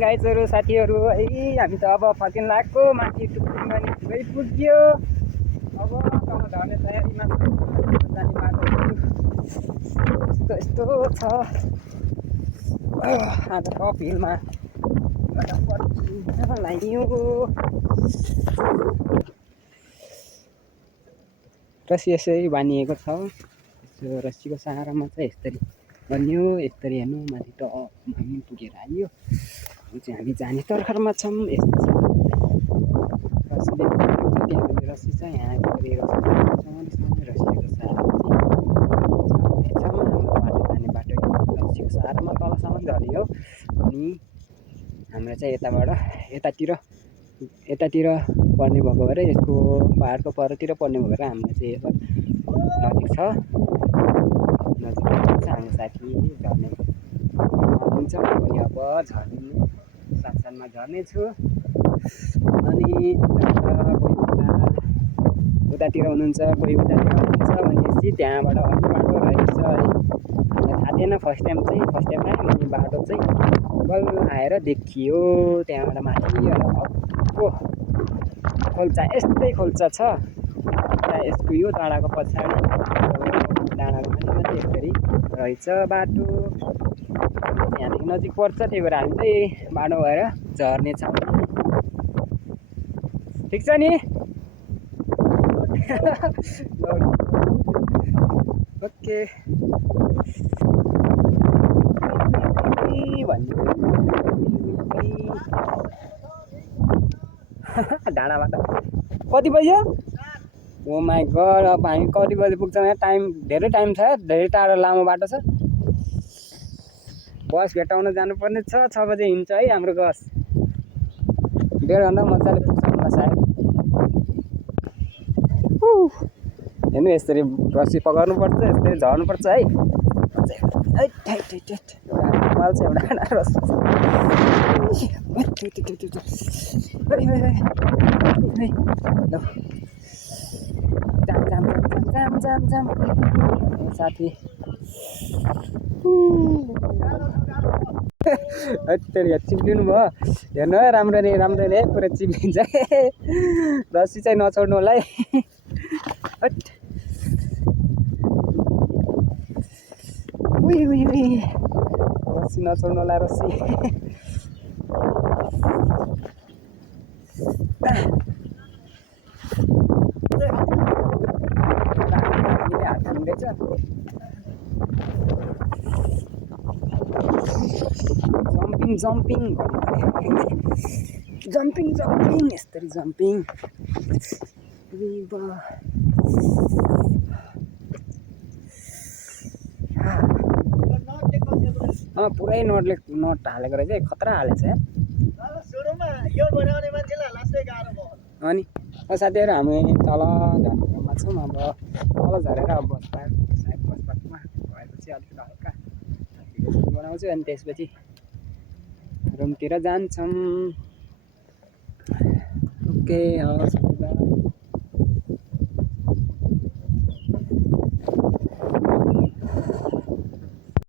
गाई चोरु साथीहरू है, हामी त अब फर्किन लागेको माथि टुक्कुमा पुरै पुग्यो। अब तल झर्ने तयारीमा जाने बाटोहरू यस्तो यस्तो छ। आज टप हिलमा लाग्यो। रस्सी यसै बानिएको छ। यो रस्सीको सहारामा चाहिँ यसरी बनियो। यसरी हेर्नु माथि त हामी पुगेर आयो। चाहिँ हामी जाने तर्खरमा छौँ। यस्तो छ रस्सीले त्यहाँ रस्सी छ, यहाँ रस्सीको सहारामा बाटो जाने बाटो रस्सीको सहारामा तलसम्म झर्ने हो। अनि हाम्रो चाहिँ यतातिर पर्ने भएको भएर यसको पहाडको परतिर पर्ने भएर हाम्रो चाहिँ नजिक छ। हाम्रो साथी झर्ने हुन्छ। अनि अब झर्ने साथमा झर्नेछु। अनि उतातिर हुनुहुन्छ, कोही उतातिर हुनुहुन्छ भनेपछि त्यहाँबाट अर्को बाटो रहेछ है। हामीलाई थाहा थिएन फर्स्ट टाइममै अनि बाटो चाहिँ बल आएर देखियो। त्यहाँबाट माथि अर्को खोल्चा, यस्तै खोल्चा छ यसको। यो डाँडाको पछाडि डाँडाको माथि यसरी रहेछ बाटो। यहाँदेखि नजिक पर्छ, त्यही भएर हामी चाहिँ बाटो भएर झर्नेछौँ। ठिक छ नि? ओके डाँडाबाट कति बज्यो? ओ माई गड, अब हामी कति बजी पुग्छौँ? यहाँ धेरै टाइम छ, धेरै टाढो लामो बाटो छ। बस भेटाउन जानुपर्ने छ। 6 बजे हिँड्छ है हाम्रो बस। 1.5 घन्टा मजाले पुग्छ होला सायद। हेर्नु यसरी रस्सी पकाउनुपर्छ, यसरी झर्नुपर्छ है। एउटा रस्सी जाम साथी। चिप्लिनु भयो। हेर्नु है राम्ररी पुरा चिप्लिन्छ। रस्सी चाहिँ नछोड्नु होला है। रस्सी नछोड्नु होला, रस्सी। जम्पिङ यस्तरी जम्पिङ। पुरै नोट हालेको रहेछ, खतरा हालेछ। अनि साथीहरू हामी तल झर्ने क्रममा छौँ। अब तल झरेर अब बस पार्कमा भएपछि अलिकति हल्का बनाउँछु अनि त्यसपछि रुमतिर जान्छौँ। ओके, हवस्, बाई।